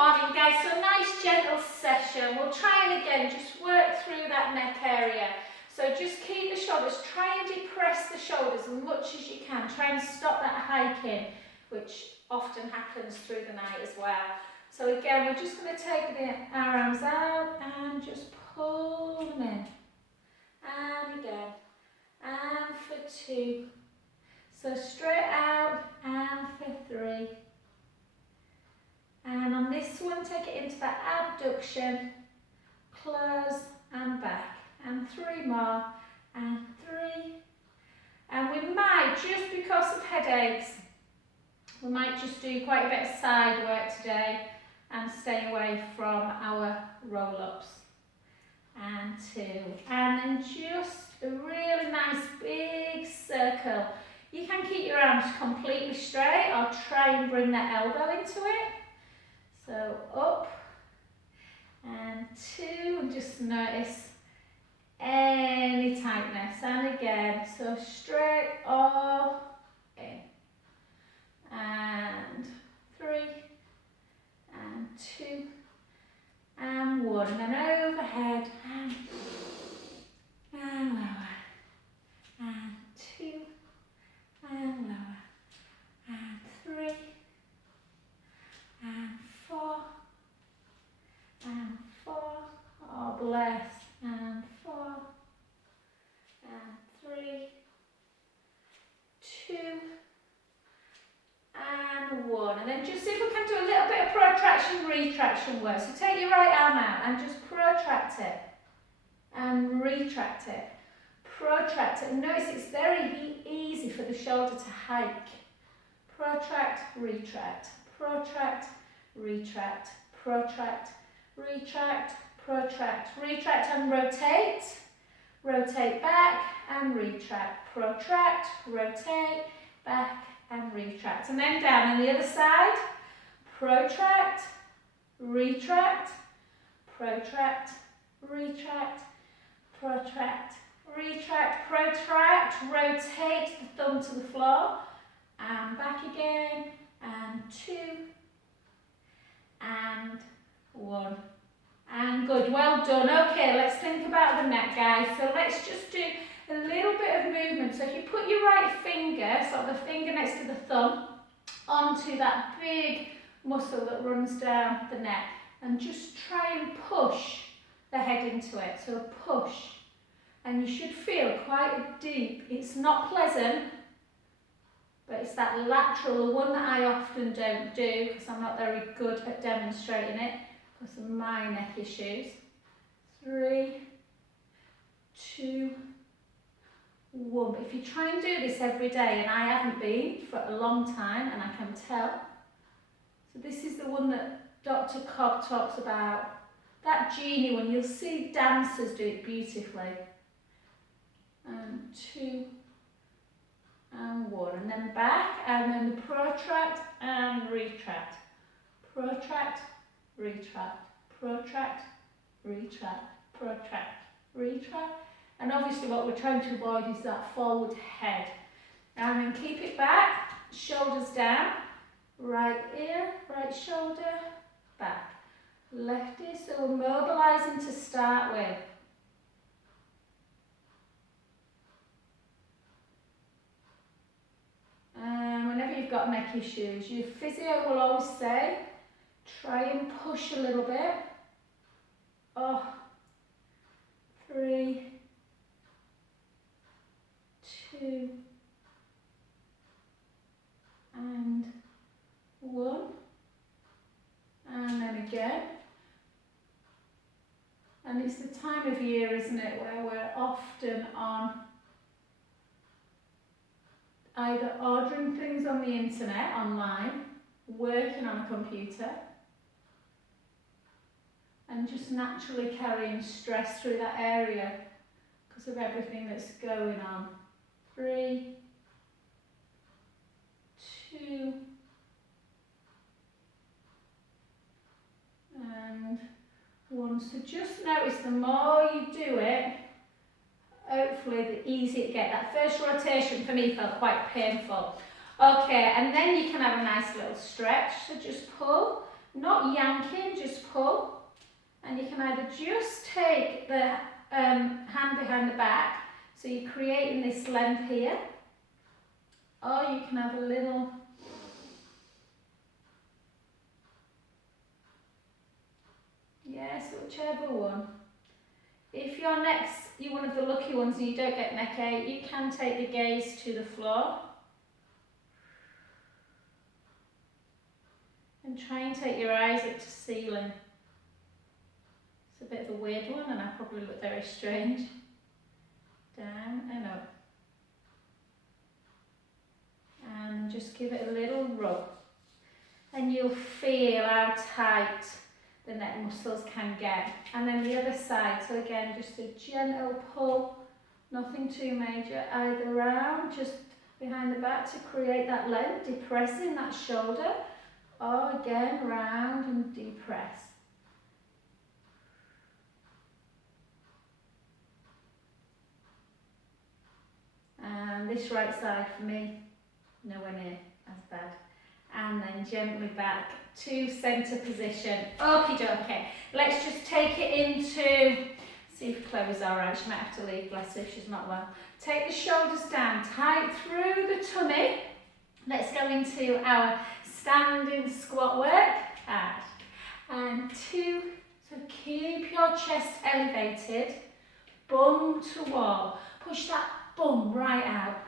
morning, guys. So a nice gentle session. We'll try and again just work through that neck area. So just keep the shoulders, try and depress the shoulders as much as you can. Try and stop that hiking, which often happens through the night as well. So again, we're just going to take our arms out and just pull them in. And again. And for 2. So straight out and for 3. And on this one, take it into that abduction, close and back. And 3 more, and 3. And we might, just because of headaches, we might just do quite a bit of side work today and stay away from our roll-ups. And 2. And then just a really nice big circle. You can keep your arms completely straight or try and bring that elbow into it. So up and 2, and just notice any tightness. And again, so straight or in. And 3 and 2 and 1. And then overhead and lower. And 2 and lower. And 3 and 4 and 4. Oh, bless. And 4 and 3, 2 and 1. And then just see if we can do a little bit of protraction, retraction work. So take your right arm out and just protract it and retract it. Protract it. And notice it's very easy for the shoulder to hike. Protract, retract, protract, retract, protract, retract, protract, retract and rotate. Rotate back and retract, protract, rotate, back and retract. And then down on the other side, protract, retract, protract, retract, protract, retract, protract, rotate the thumb to the floor and back again, and 2 and 1. And good, well done. Okay, let's think about the neck, guys. So let's just do a little bit of movement. So if you put your right finger, sort of the finger next to the thumb, onto that big muscle that runs down the neck, and just try and push the head into it. So push. And you should feel quite deep. It's not pleasant, but it's that lateral, the one that I often don't do because I'm not very good at demonstrating it because of my neck issues. 3, 2, 1. But if you try and do this every day, and I haven't been for a long time, and I can tell. So this is the one that Dr. Cobb talks about. That genie one, you'll see dancers do it beautifully. And 2 and 1. And then back, and then the protract and retract. Protract, retract, protract, retract, protract, retract. And obviously what we're trying to avoid is that forward head. And then keep it back, shoulders down, right ear, right shoulder, back. Left ear, so we're mobilising to start with. And whenever you've got neck issues, your physio will always say, try and push a little bit. Oh, 3, 2 and 1. And then again. And it's the time of year, isn't it, where we're often on either ordering things on the internet, online, working on a computer, and just naturally carrying stress through that area because of everything that's going on. 3, 2, and 1. So just notice the more you do it, hopefully the easier it gets. That first rotation for me felt quite painful. Okay, and then you can have a nice little stretch. So just pull not yanking, just pull. And you can either just take the hand behind the back, so you're creating this length here, or you can have a little, yes, whichever one. If you're one of the lucky ones and you don't get neck ache, you can take the gaze to the floor. And try and take your eyes up to ceiling. It's a bit of a weird one and I probably look very strange. Down and up. And just give it a little rub. And you'll feel how tight the neck muscles can get. And then the other side, so again, just a gentle pull, nothing too major, either round, just behind the back to create that length, depressing that shoulder, or again, round and depress. And this right side for me, nowhere near as bad. And then gently back to centre position. Okie dokie. Let's just take it into, see if Chloe's alright, she might have to leave, bless her if she's not well. Take the shoulders down, tight through the tummy. Let's go into our standing squat work. And 2, so keep your chest elevated, bum to wall. Push that bum right out.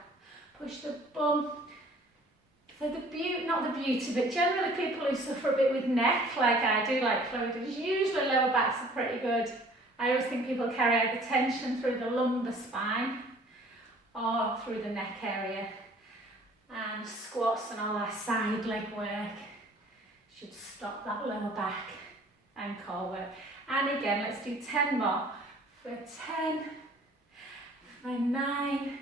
Push the bum. So not the beauty, but generally people who suffer a bit with neck, like I do, like Chloe does, usually lower backs are pretty good. I always think people carry either tension through the lumbar spine or through the neck area. And squats and all our side leg work should stop that lower back and core work. And again, let's do 10 more. For 10, for 9,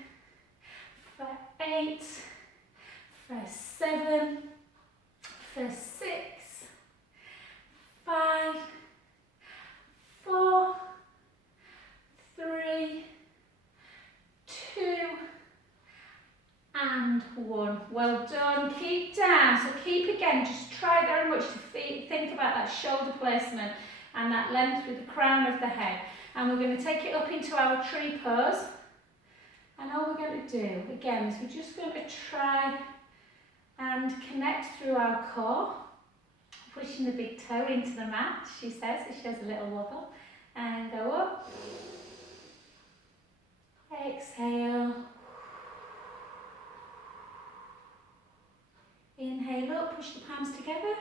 for 8, for 7, for 6, 5, 4, 3, 2, and 1. Well done. Keep down. So keep again. Just try very much to think about that shoulder placement and that length with the crown of the head. And we're going to take it up into our tree pose. And all we're going to do again is we're just going to try and connect through our core, pushing the big toe into the mat, she says, so she has a little wobble, and go up. Exhale. Inhale up, push the palms together.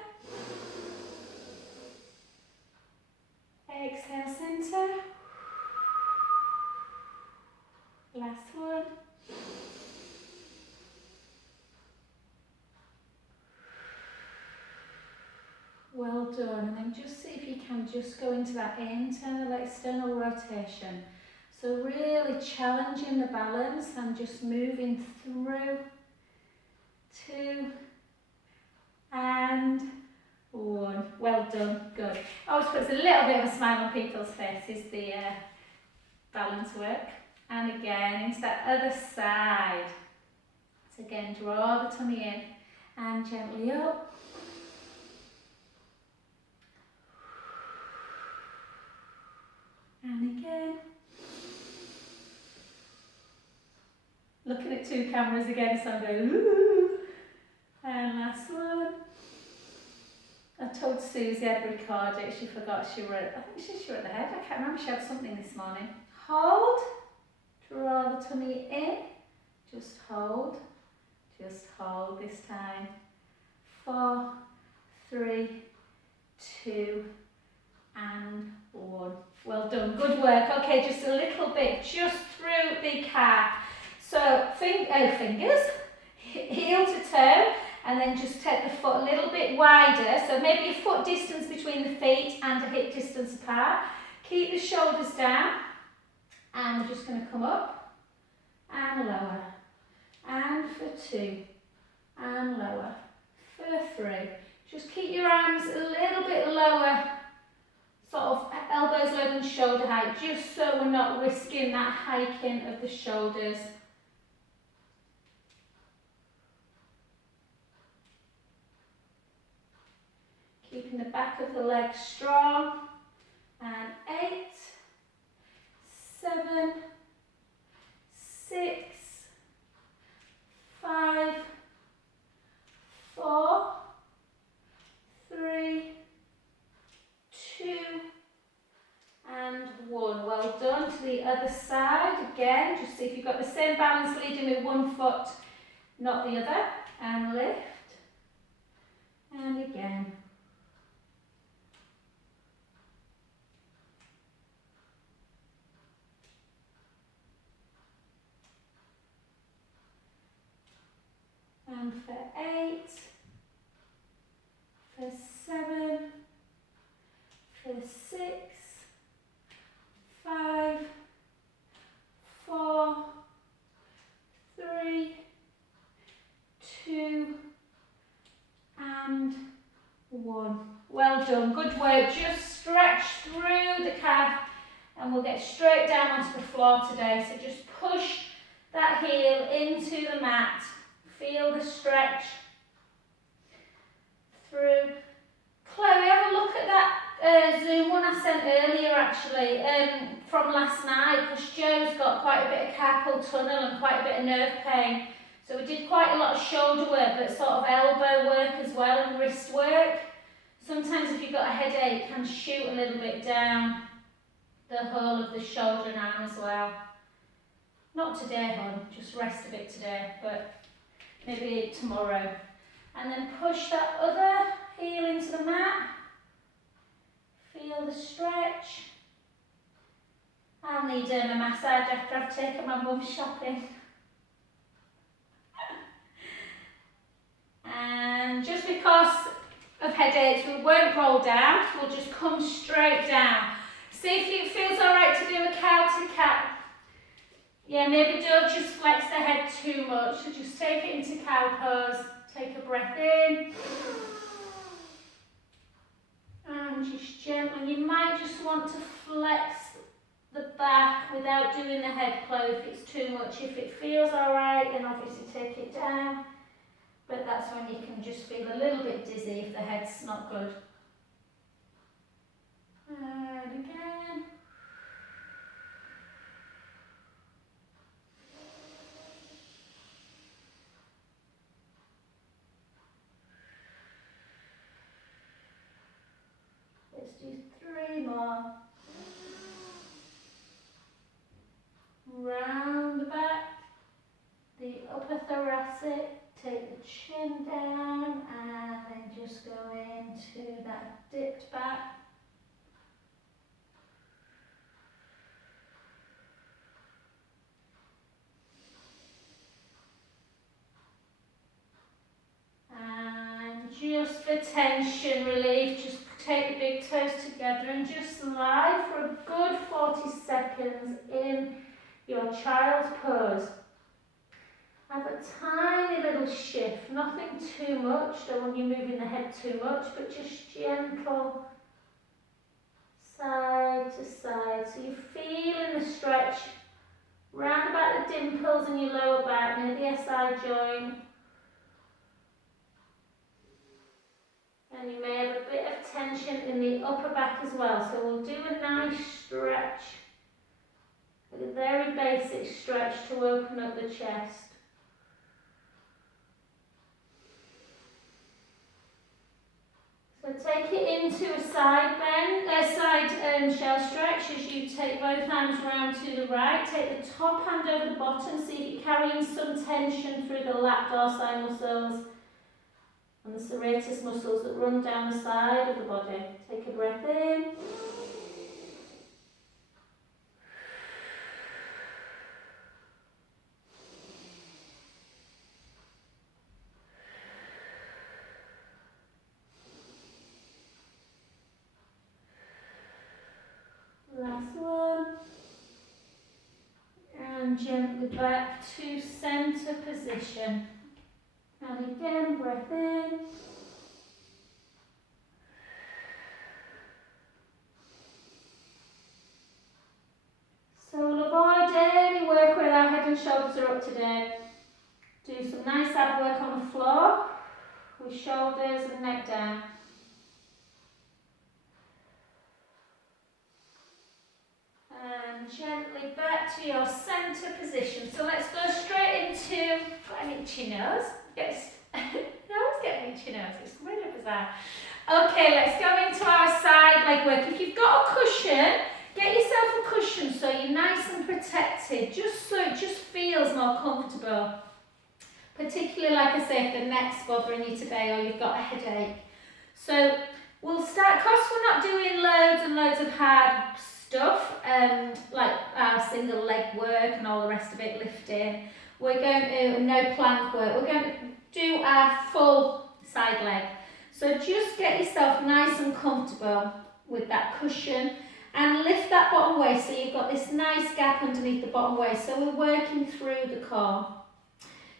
Exhale, centre. Last one. Well done. And then just see if you can just go into that internal external rotation. So really challenging the balance and just moving through. 2 and 1. Well done. Good. Always puts a little bit of a smile on people's faces, the balance work. And again, into that other side. So again, draw the tummy in and gently up. And again. Looking at 2 cameras again, so I'm going, ooh. And last one. I told Susie I'd record it, she forgot she wrote, I think she wrote the head, I can't remember, she had something this morning. Hold, draw the tummy in, just hold this time. 4, 3, 2, and 1. Well done, good work. Okay, just a little bit, just through the calf. So, fingers, heel to toe, and then just take the foot a little bit wider. So maybe a foot distance between the feet and a hip distance apart. Keep the shoulders down, and we're just going to come up and lower. And for 2, and lower. For 3. Just keep your arms a little bit lower, sort of elbows lower than shoulder height, just so we're not risking that hiking of the shoulders. Keeping the back of the leg strong. And 8, 7, 6, 5, 4, 3, 2, and 1. Well done. To the other side again. Just see if you've got the same balance, leading with one foot, not the other. And lift. And again. And for 8, for 7, for 6, 5, 4, 3, 2, and 1. Well done, good work. Just stretch through the calf and we'll get straight down onto the floor today. So just push that heel into the mat. Feel the stretch through. Chloe, have a look at that Zoom one I sent earlier actually, from last night, because Joe's got quite a bit of carpal tunnel and quite a bit of nerve pain. So we did quite a lot of shoulder work, but sort of elbow work as well and wrist work. Sometimes if you've got a headache, it can shoot a little bit down the whole of the shoulder and arm as well. Not today, hon, just rest a bit today, but maybe tomorrow. And then push that other heel into the mat. Feel the stretch. I'll need a massage after I've taken my mum shopping. And just because of headaches, we won't roll down, we'll just come straight down. See if it feels alright to do a cow to cat. Yeah, maybe don't just flex the head too much, so just take it into cow pose. Take a breath in. And just gently, you might just want to flex the back without doing the head flow if it's too much. If it feels alright, then obviously take it down. But that's when you can just feel a little bit dizzy if the head's not good. And again. Let's do 3 more. Round the back, the upper thoracic. Take the chin down and then just go into that dipped back. And just for tension relief, just take the big toes together and just slide for a good 40 seconds in your child's pose. Have a tiny little shift, nothing too much, don't want you moving the head too much, but just gentle side to side. So you're feeling the stretch round about the dimples in your lower back, near the SI joint. And you may have a bit of tension in the upper back as well. So we'll do a nice stretch, a very basic stretch to open up the chest. So take it into a side bend, shell stretch as you take both hands round to the right. Take the top hand over the bottom, see if you're carrying some tension through the lat dorsi muscles and the serratus muscles that run down the side of the body. Take a breath in. Last one. And gently back to center position. And again, breath in. So we'll avoid any work where our head and shoulders are up today. Do some nice ab work on the floor with shoulders and neck down. back to your centre position. So let's go straight into, got an itchy nose? I always get an itchy nose, it's really bizarre. Okay, let's go into our side leg work. If you've got a cushion, get yourself a cushion so you're nice and protected, just so it just feels more comfortable. Particularly, like I say, if the neck's bothering you today or you've got a headache. So we'll start, because we're not doing loads and loads of hard stuff, like our single leg work and all the rest of it, lifting. We're going to, no plank work, we're going to do our full side leg. So just get yourself nice and comfortable with that cushion and lift that bottom waist so you've got this nice gap underneath the bottom waist. So we're working through the core.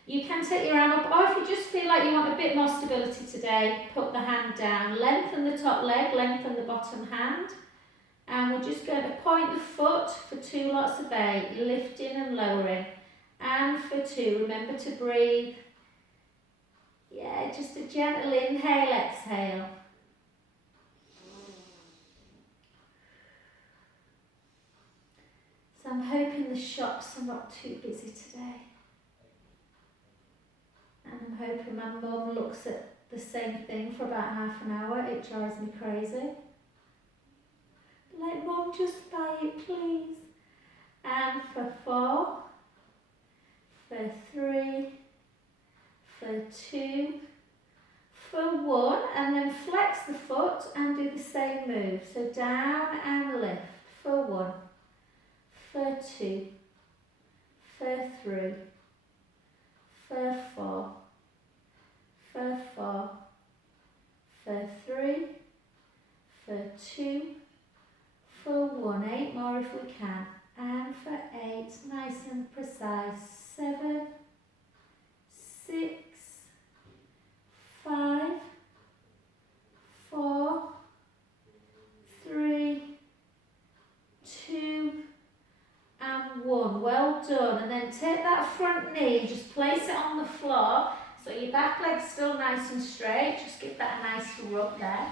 You can take your arm up, or if you just feel like you want a bit more stability today, put the hand down. Lengthen the top leg, lengthen the bottom hand. And we're just going to point the foot for 2 lots of 8, lifting and lowering. And for 2, remember to breathe. Yeah, just a gentle inhale, exhale. So I'm hoping the shops are not too busy today. And I'm hoping my mum looks at the same thing for about half an hour. It drives me crazy. Like, Mum, just buy it, please. And for 4, for 3, for 2, for 1, and then flex the foot and do the same move. So down and lift for 1, for 2, for 3, for 4, for 4, for 3, for 2, for 1, 8 more if we can, and for 8, nice and precise, 7, 6, 5, 4, 3, 2, and 1. Well done. And then take that front knee and just place it on the floor so your back leg's still nice and straight. Just give that a nice rub there.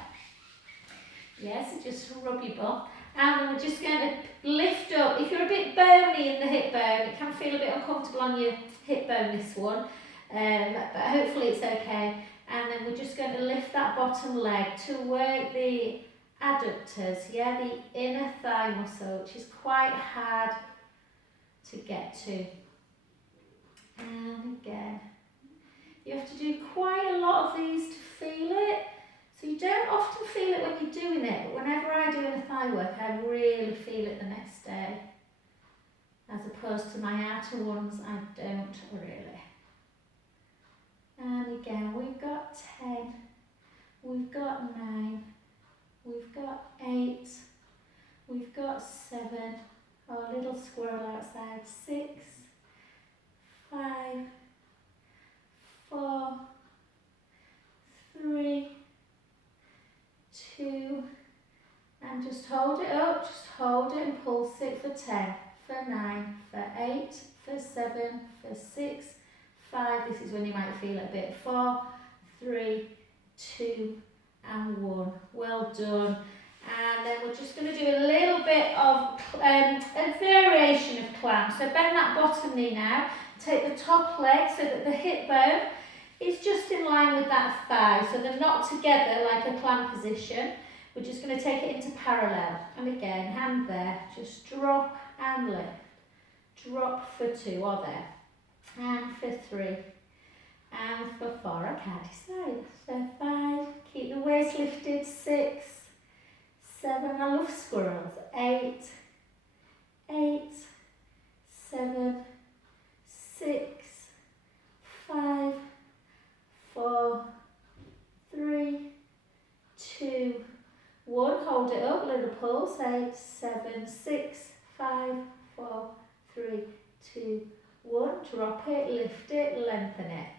Yes, just rub your butt. And then we're just going to lift up. If you're a bit bony in the hip bone, it can feel a bit uncomfortable on your hip bone, this one. But hopefully it's okay. And then we're just going to lift that bottom leg to work the adductors, yeah, the inner thigh muscle, which is quite hard to get to. And again, you have to do quite a lot of these to feel it. So you don't often feel it when you're doing it, but whenever I do inner thigh work, I really feel it the next day. As opposed to my outer ones, I don't really. And again, we've got 10, we've got 9, we've got 8, we've got 7, our little squirrel outside, 6, 5, 4, 3, 2, and just hold it up, just hold it and pulse it for 10, for 9, for 8, for 7, for 6, 5, this is when you might feel it a bit, 4, 3, 2, and 1. Well done. And then we're just going to do a little bit of a variation of clamp. So bend that bottom knee now, take the top leg so that the hip bone is just in line with that thigh, so they're not together like a clamp position. We're just going to take it into parallel. And again, hand there, just drop and lift. Drop for 2, or there. And for 3. And for 4, I can't decide. So 5, keep the waist lifted, 6, 7, I love squirrels, 8, 8, 7, 6, 5, 4, 3, 2, 1, hold it up, little pulse, 8, 7, 6, 5, 4, 3, 2, 1, drop it, lift it, lengthen it,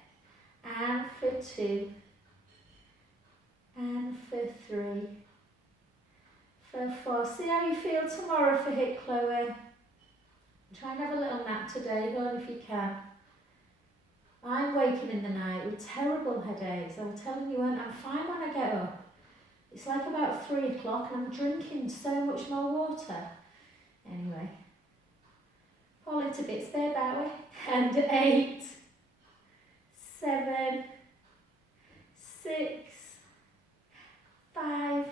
and for 2, and for 3, for 4, see how you feel tomorrow for hip, Chloe. Try and have a little nap today, go on if you can. I'm waking in the night with terrible headaches. I'm telling you, I'm fine when I get up. It's like about 3 o'clock and I'm drinking so much more water. Anyway, All into bits there, Bowie. And 8, 7, 6, 5,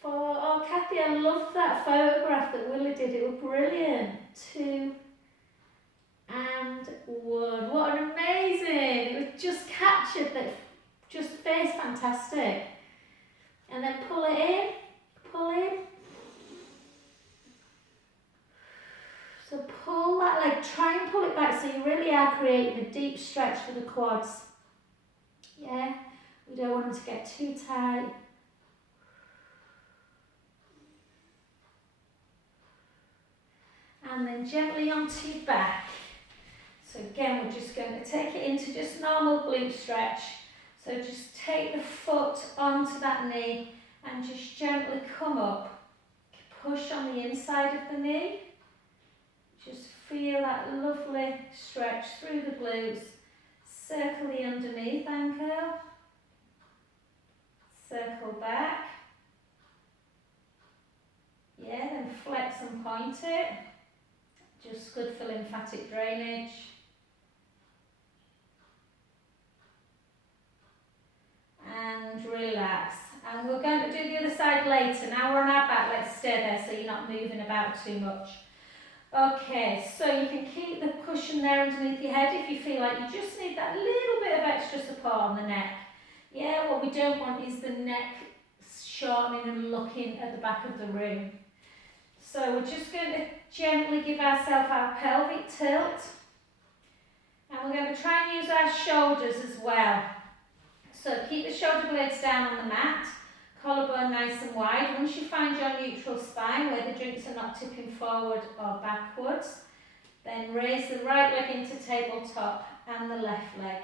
4. Oh, Kathy, I love that photograph that Willie did. It was brilliant. 2 and 1. What an amazing! It was just captured that, just face fantastic. And then pull it in, pull in. So pull that leg, try and pull it back so you really are creating a deep stretch for the quads. Yeah, we don't want them to get too tight. And then gently onto your back. So again, we're just going to take it into just normal glute stretch. So just take the foot onto that knee and just gently come up. Push on the inside of the knee. Just feel that lovely stretch through the glutes. Circle the underneath ankle. Circle back. Yeah, then flex and point it. Just good for lymphatic drainage. And relax. And we're going to do the other side later. Now we're on our back, let's stay there so you're not moving about too much. Okay, so you can keep the cushion there underneath your head if you feel like you just need that little bit of extra support on the neck. Yeah, what we don't want is the neck shortening and looking at the back of the room. So we're just going to gently give ourselves our pelvic tilt. And we're going to try and use our shoulders as well. So keep the shoulder blades down on the mat, collarbone nice and wide. Once you find your neutral spine where the joints are not tipping forward or backwards, then raise the right leg into tabletop and the left leg.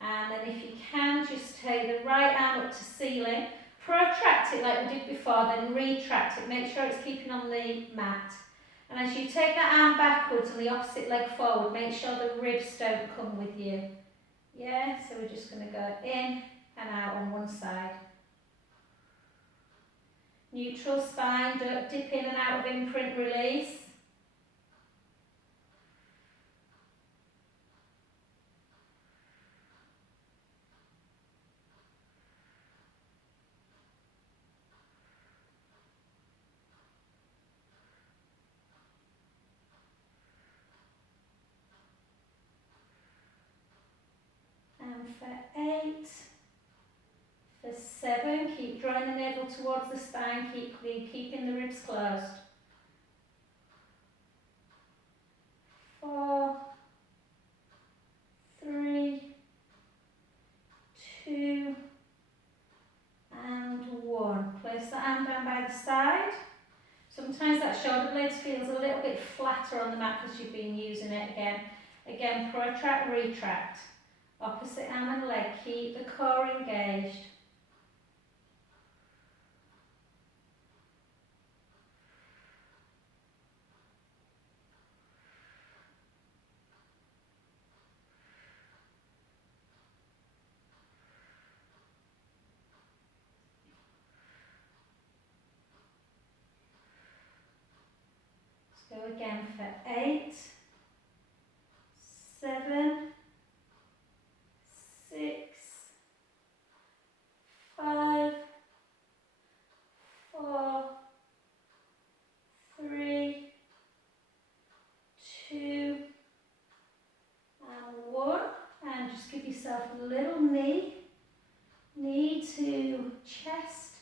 And then if you can, just take the right arm up to ceiling, protract it like we did before, then retract it. Make sure it's keeping on the mat. And as you take that arm backwards and the opposite leg forward, make sure the ribs don't come with you. Yeah, so we're just going to go in and out on one side. Neutral spine, don't dip in and out of imprint release. And for 8, for 7, keep drawing the navel towards the spine, keeping the ribs closed. 4, 3, 2, and 1. Place the arm down by the side. Sometimes that shoulder blade feels a little bit flatter on the mat because you've been using it again. Again, protract, retract. Opposite arm and leg, keep the core engaged. Let's go again for 8, 7, 6, 5, 4, 3, 2, and 1. And just give yourself a little knee to chest.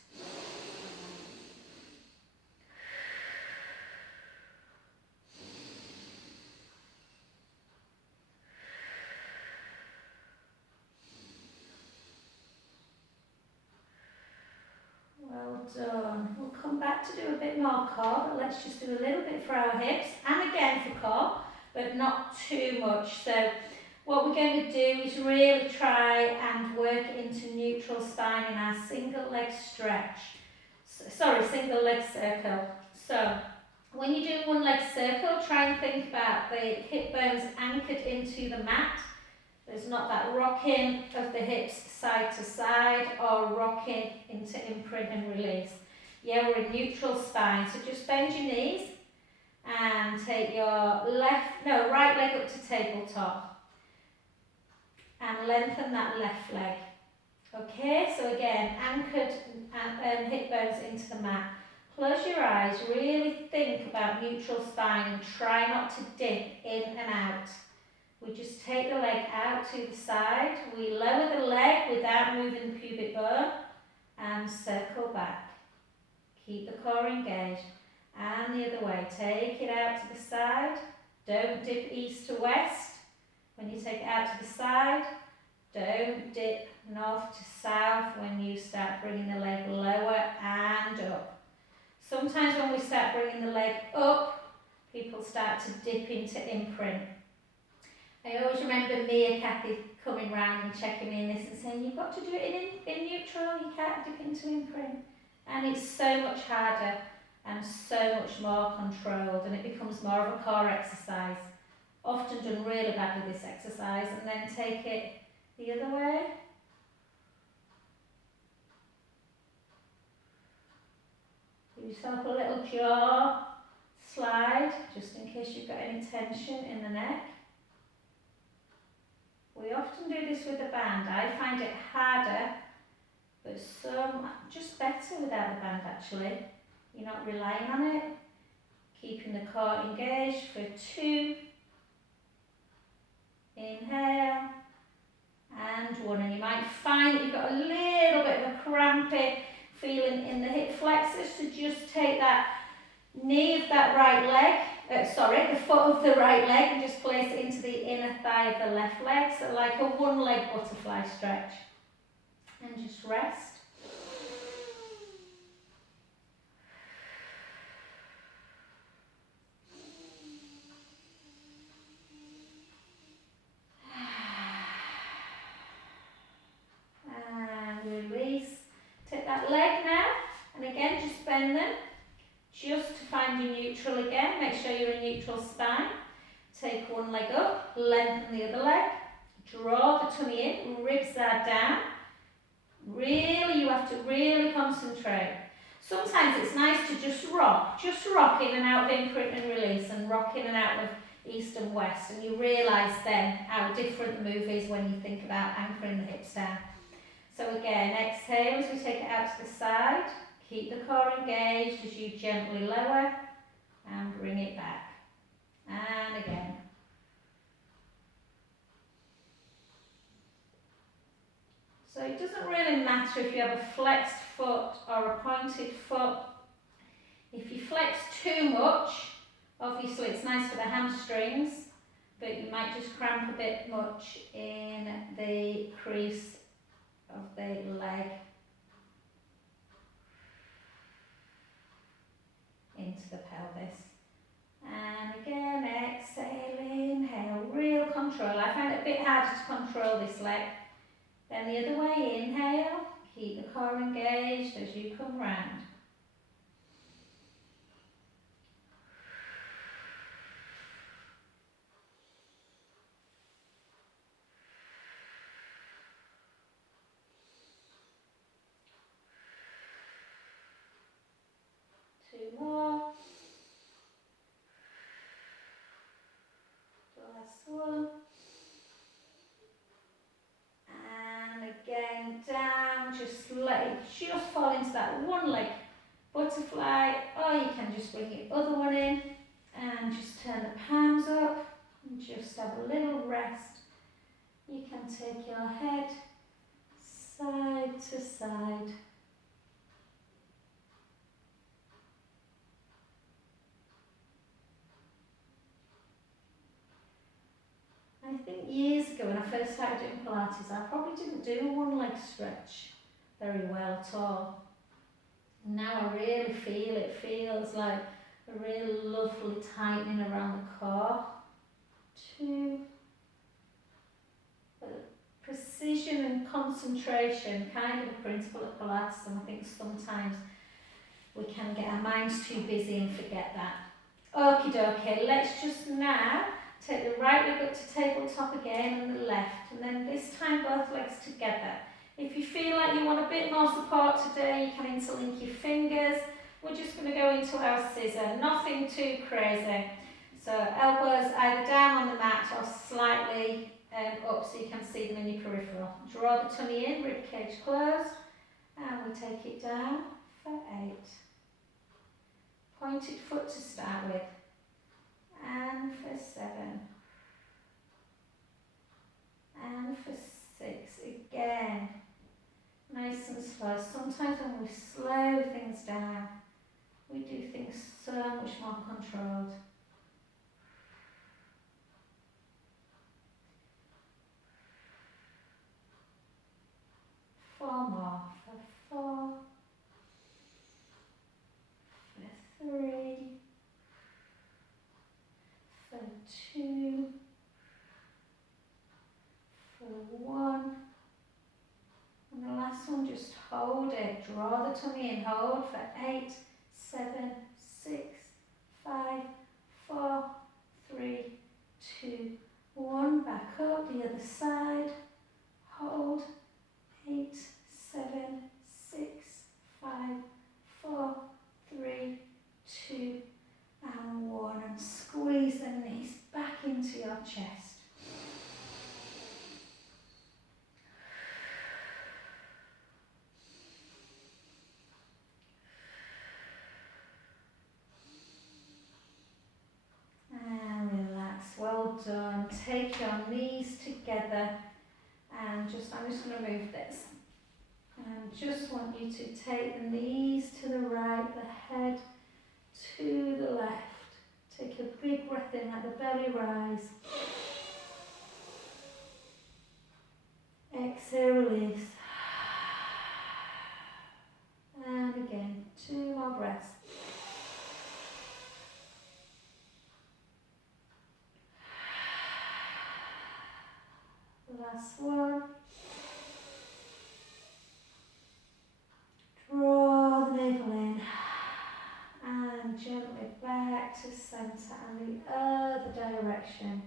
Well done. We'll come back to do a bit more core, but let's just do a little bit for our hips and again for core, but not too much. So what we're going to do is really try and work into neutral spine in our single leg stretch. Single leg circle. So when you do one leg circle, try and think about the hip bones anchored into the mat. There's not that rocking of the hips side to side or rocking into imprint and release. Yeah, we're in neutral spine, so just bend your knees And take your right leg up to tabletop. And lengthen that left leg. Okay, so again, anchored hip bones into the mat. Close your eyes, really think about neutral spine and try not to dip in and out. We just take the leg out to the side. We lower the leg without moving the pubic bone and circle back. Keep the core engaged. And the other way, take it out to the side. Don't dip east to west. When you take it out to the side, don't dip north to south when you start bringing the leg lower and up. Sometimes when we start bringing the leg up, people start to dip into imprint. I always remember Mia, Kathy, coming round and checking me in this and saying, you've got to do it in neutral, you can't dip into imprint. And it's so much harder and so much more controlled, and it becomes more of a core exercise. Often done really badly, this exercise, and then take it the other way. Give yourself a little jaw slide, just in case you've got any tension in the neck. We often do this with a band. I find it harder, but some just better without the band actually. You're not relying on it. Keeping the core engaged for 2. Inhale. And 1. And you might find that you've got a little bit of a crampy feeling in the hip flexors, so just take that knee of that right leg, the foot of the right leg, and just place it into the inner thigh of the left leg, so like a one-leg butterfly stretch. And just rest. And release. Take that leg now, and again just bend them, just to find your neutral again. Make sure you're in neutral spine. Take one leg up, lengthen the other leg, draw the tummy in, ribs are down. Really, you have to really concentrate. Sometimes it's nice to just rock in and out of imprint and release, and rock in and out of east and west, and you realise then how different the move is when you think about anchoring the hips down. So again, exhale as we take it out to the side. Keep the core engaged as you gently lower and bring it back. And again. So it doesn't really matter if you have a flexed foot or a pointed foot. If you flex too much, obviously it's nice for the hamstrings, but you might just cramp a bit much in the crease of the leg into the pelvis. And again, exhale, inhale, real control. I find it a bit harder to control this leg. Then the other way, inhale, keep the core engaged as you come round. Two more. The last one. And again, down, just let it just fall into that one leg butterfly, or you can just bring your other one in and just turn the palms up and just have a little rest. You can take your head side to side. I think years ago when I first started doing Pilates, I probably didn't do a one leg stretch very well at all. Now I really feel it feels like a real lovely tightening around the core. 2. Precision and concentration, kind of a principle of Pilates, and I think sometimes we can get our minds too busy and forget that. Okie dokie, let's just now take the right leg up to tabletop again and the left, and then this time both legs together. If you feel like you want a bit more support today, you can interlink your fingers we're just going to go into our scissor, nothing too crazy. So elbows either down on the mat or slightly up so you can see them in your peripheral. Draw the tummy in, rib cage closed, and we take it down for 8. Pointed foot to start with, and for 7, and for 6. Again, nice and slow. Sometimes when we slow things down, we do things so much more controlled. 4 more. For 4, for 3, for 2, for 1. And the last one, just hold it. Draw the tummy in. Hold for 8, 7, 6, 5, 4, 3, 2, 1. Back up the other side. Hold. 8, 7, 6, 5, 4, 3, 2, and 1. And squeeze the knees back into your chest. And relax. Well done. Take your knees together and I'm just going to move this. And just want you to take the knees to the right, the head to the left. Take a big breath in, let the belly rise. Exhale, release. And again, 2 more breaths. Last one. Draw the navel in and gently back to centre and the other direction.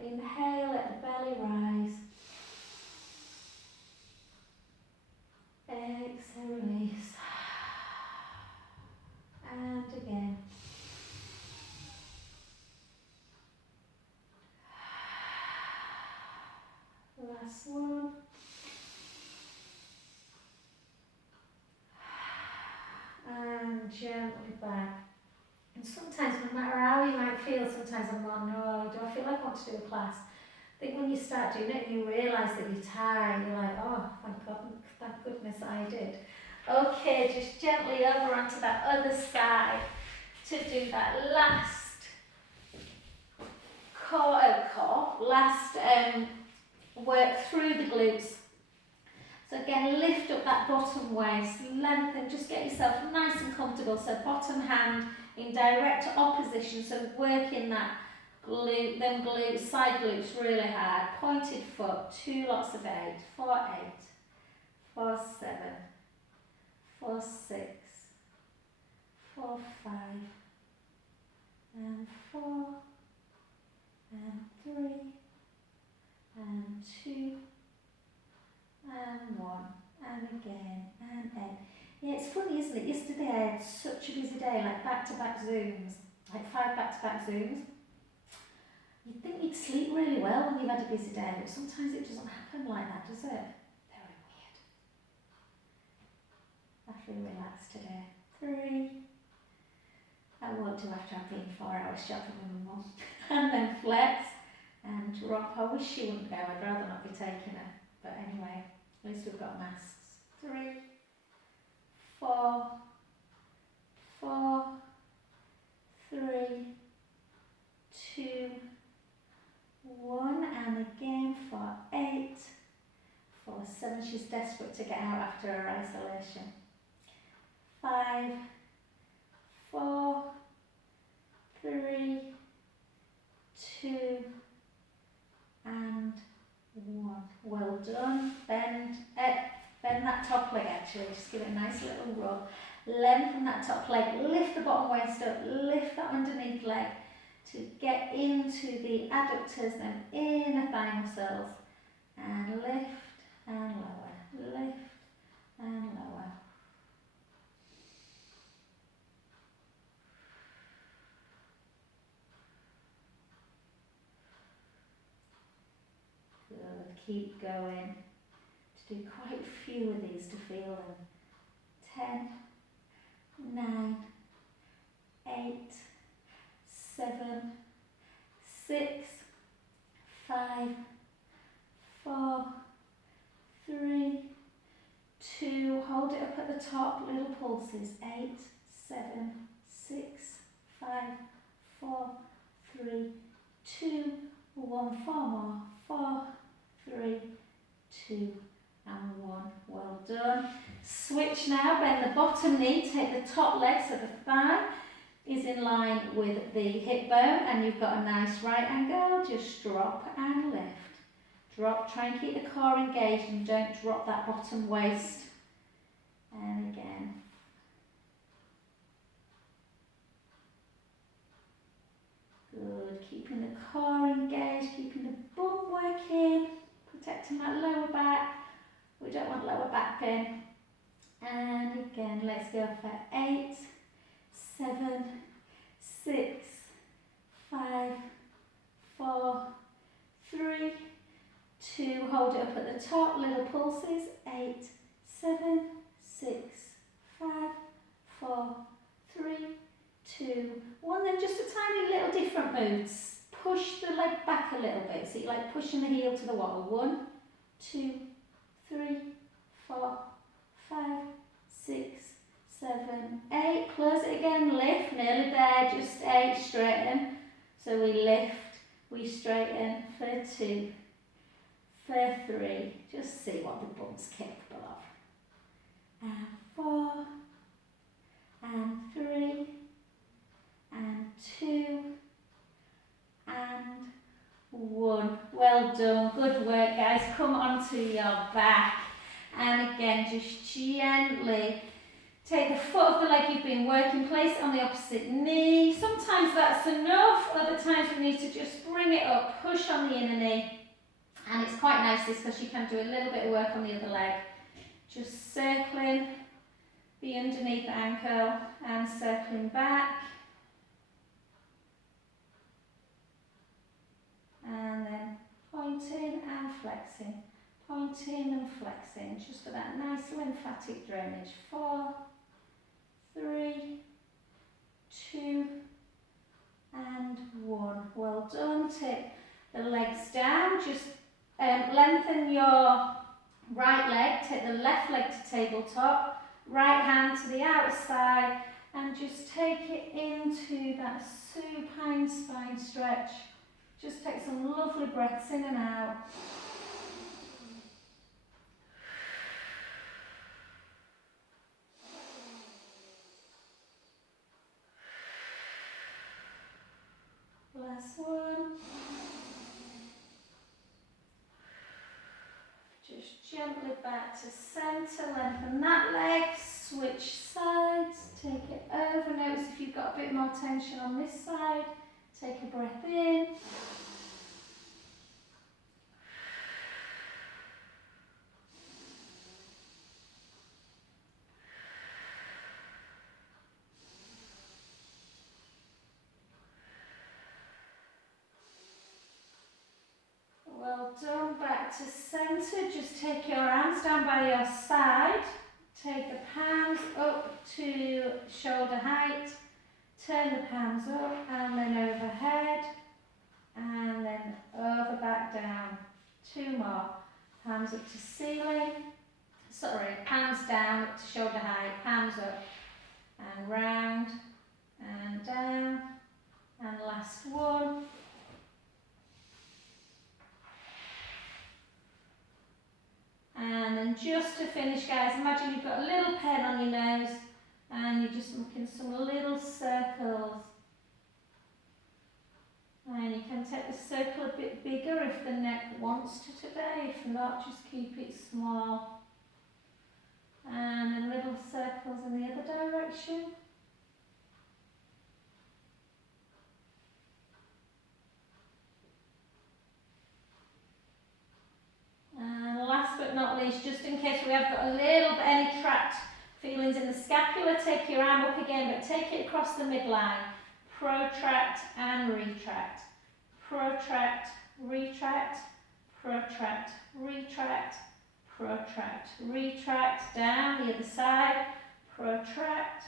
Inhale, let the belly rise. Exhale, release. And again. Last one. And gently back. And sometimes, no matter how you might feel, sometimes I'm like, no, do I feel like I want to do a class? I think when you start doing it and you realise that you're tired, you're like, oh, thank goodness I did. Okay, just gently over onto that other side to do that last work through the glutes. So again, lift up that bottom waist, lengthen, just get yourself nice and comfortable. So bottom hand in direct opposition, so working that glute, them glutes, side glutes really hard. Pointed foot, 2 lots of 8, 4, 8, 4, 7, 4, 6, 4, 5, and 4, and 3, and 2, and 1, and again, and 8. Yeah, it's funny, isn't it? Yesterday I had such a busy day, like back-to-back Zooms, like 5 back-to-back Zooms. You'd think you'd sleep really well when you've had a busy day, but sometimes it doesn't happen like that, does it? Very weird. I feel relaxed today. 3. I won't do after I've been 4 hours shopping with my mum. And then flex and drop. I wish she wouldn't go, I'd rather not be taking her. But anyway, at least we've got masks. 3, 4, 4, 3, 2, 1, and again for 8, for 7. She's desperate to get out after her isolation. 5, 4, 3, 2, and 1. Well done. Bend that top leg actually, just give it a nice little rub. Lengthen that top leg, lift the bottom waist up, lift that underneath leg to get into the adductors and inner thigh muscles. And lift and lower, lift and lower. keep going. To do quite a few of these to feel them. 10, 9, 8, 7, 6, 5, 4, 3, 2, hold it up at the top, little pulses. 8, 7, 6, 5, 4, 3, 2, 1, 4 more. 4, 3, 2, and 1. Well done. Switch now, bend the bottom knee, take the top leg so the thigh is in line with the hip bone and you've got a nice right angle. Just drop and lift. Drop, try and keep the core engaged and don't drop that bottom waist. And again. Good, keeping the core engaged, keeping the bum working, protecting that lower back. We don't want lower back pain. And again, let's go for 8, 7, 6, 5, 4, 3, 2, hold it up at the top, little pulses. 8, 7, 6, 5, 4, 3, 2, 1. Then just a tiny little different moves. Push the leg back a little bit, so you're like pushing the heel to the wall. 1, 2, 3, 4, 5, 6, 7, 8. Close it again, lift, nearly there, just 8, straighten. So we lift, we straighten for 2, for 3. Just see what the bum's capable of. And 4, and 3, and 2, and 1. Well done, good work guys. Come onto your back and again just gently take the foot of the leg you've been working, place it on the opposite knee. Sometimes that's enough, other times we need to just bring it up, push on the inner knee. And it's quite nice this because you can do a little bit of work on the other leg. Just circling the underneath ankle and circling back. And then pointing and flexing, pointing and flexing, just for that nice lymphatic drainage. 4, 3, 2, and 1. Well done. Take the legs down, just lengthen your right leg, take the left leg to tabletop, right hand to the outside, and just take it into that supine spine stretch. Just take some lovely breaths in and out. Last one. Just gently back to centre, lengthen that leg, switch sides, take it over. Notice if you've got a bit more tension on this side, take a breath in. Well done, back to centre. Just take your arms down by your side. Take the palms up to shoulder height. Turn the palms up and then overhead. And then over, back down. 2 more. Palms up to ceiling. Sorry, palms down up to shoulder height. Palms up and round and down. And last one. And then just to finish guys, imagine you've got a little pen on your nose and you're just making some little circles. And you can take the circle a bit bigger if the neck wants to today, if not just keep it small. And then little circles in the other direction. And last but not least, just in case we have got a little bit any trapped feelings in the scapula, take your arm up again, but take it across the midline. Protract and retract. Protract, retract, protract, retract, protract, retract, down the other side, protract.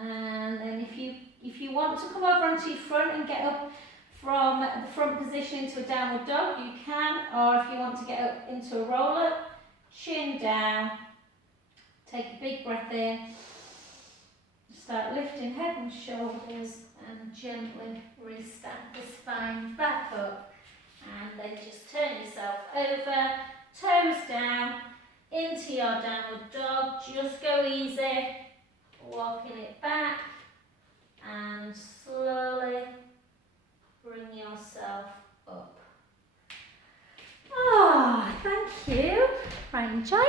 And then if you want to come over onto your front and get up from the front position into a downward dog, you can, or if you want to get up into a roll up, chin down, take a big breath in, start lifting head and shoulders and gently restack the spine back up, and then just turn yourself over, toes down, into your downward dog, just go easy, walking it back and slowly bring yourself up. Oh, thank you. Right, enjoy.